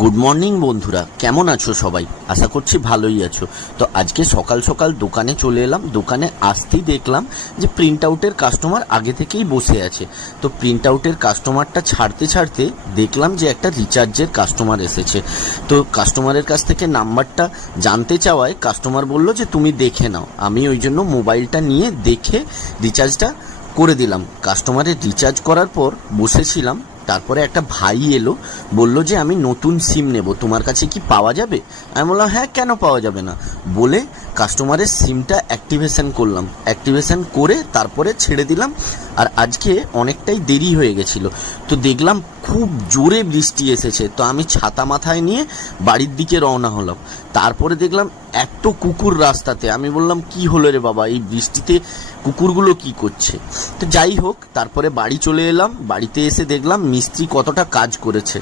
Good morning বন্ধুরা, কেমন আছো সবাই? আশা করছি ভালোই আছো। তো আজকে সকাল সকাল দোকানে চলে এলাম। দোকানে আসতেই দেখলাম যে প্রিন্ট আউটের কাস্টমার আগে থেকেই বসে আছে। তো প্রিন্ট আউটের কাস্টমারটা ছাড়তে ছাড়তে দেখলাম যে একটা রিচার্জের কাস্টমার এসেছে। তো কাস্টমারের কাছ থেকে নাম্বারটা জানতে চাওয়ায় কাস্টমার বলল যে তুমি দেখে নাও। আমি ওই জন্য মোবাইলটা নিয়ে দেখে রিচার্জটা করে দিলাম। কাস্টমারের রিচার্জ করার পর বসেছিলাম। তারপরে একটা ভাই এলো, বলল যে আমি নতুন সিম নেব, তোমার কাছে কি পাওয়া যাবে? আমি বললাম হ্যাঁ, কেন পাওয়া যাবে না, বলে কাস্টমারের সিমটা অ্যাক্টিভেশন করলাম। অ্যাক্টিভেশন করে তারপরে ছেড়ে দিলাম। আর আজকে অনেকটাই দেরি হয়ে গেছিলো, তো দেখলাম খুব জোরে বৃষ্টি এসেছে। তো আমি ছাতা মাথায় নিয়ে বাড়ির দিকে রওনা হলাম। তারপরে দেখলাম এত কুকুর রাস্তাতে। আমি বললাম কি হলো রে বাবা, এই বৃষ্টিতে কুকুরগুলো কি করছে? তো যাই হোক, তারপরে বাড়ি চলে এলাম। বাড়িতে এসে দেখলাম মিস্ত্রি কতটা কাজ করেছে।